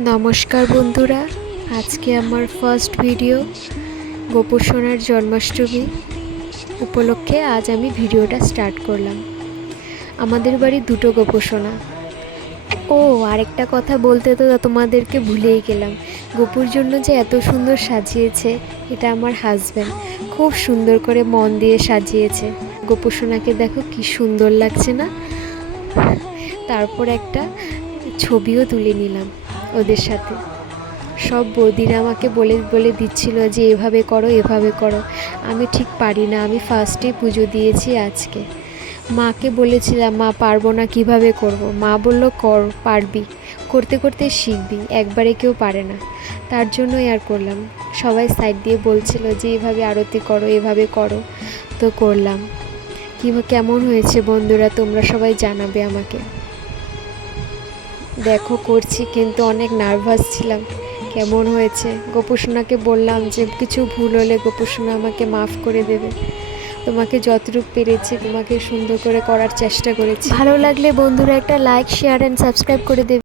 নমস্কার বন্ধুরা, আজকে আমার ফার্স্ট ভিডিও গোপুসোনার জন্মাষ্টমী উপলক্ষে আজ আমি ভিডিওটা স্টার্ট করলাম। আমাদের বাড়ি দুটো গোপুসোনা ও, আরেকটা কথা বলতে তো তোমাদেরকে ভুলেই গেলাম। গোপুর জন্য যে এত সুন্দর সাজিয়েছে, এটা আমার হাজব্যান্ড খুব সুন্দর করে মন দিয়ে সাজিয়েছে। গোপুসোনাকে দেখো কি সুন্দর লাগছে না? তারপর একটা ছবিও তুলে নিলাম। ওদের সাথে। সব বৌদিরা আমাকে বলে বলে দিচ্ছিল যে, এভাবে করো এভাবে করো। আমি ঠিক পারি না, আমি ফার্স্টে পুজো দিয়েছি আজকে। মাকে বলেছিলাম, মা, পারব না, কীভাবে করব? মা বলল, কর, পারবি। করতে করতে শিখবি, একবারে কেউ পারে না। তার জন্যই আর করলাম। সবাই সাইড দিয়ে বলছিল যে, এভাবে আরতি করো, এভাবে করো। তো করলাম। কীভাবে কেমন হয়েছে বন্ধুরা, তোমরা সবাই জানাবে আমাকে। দেখো, করছি, কিন্তু অনেক নার্ভাস ছিলাম। কেমন হয়েছে? গোপুসোনাকে বললাম যে, কিছু ভুল হলে গোপুসোনা আমাকে মাফ করে দেবে। তোমাকে যতটুকু পেরেছি, তোমাকে সুন্দর করে করার চেষ্টা করেছি। ভালো লাগলে বন্ধুরা একটা লাইক শেয়ার অ্যান্ড সাবস্ক্রাইব করে দেবে।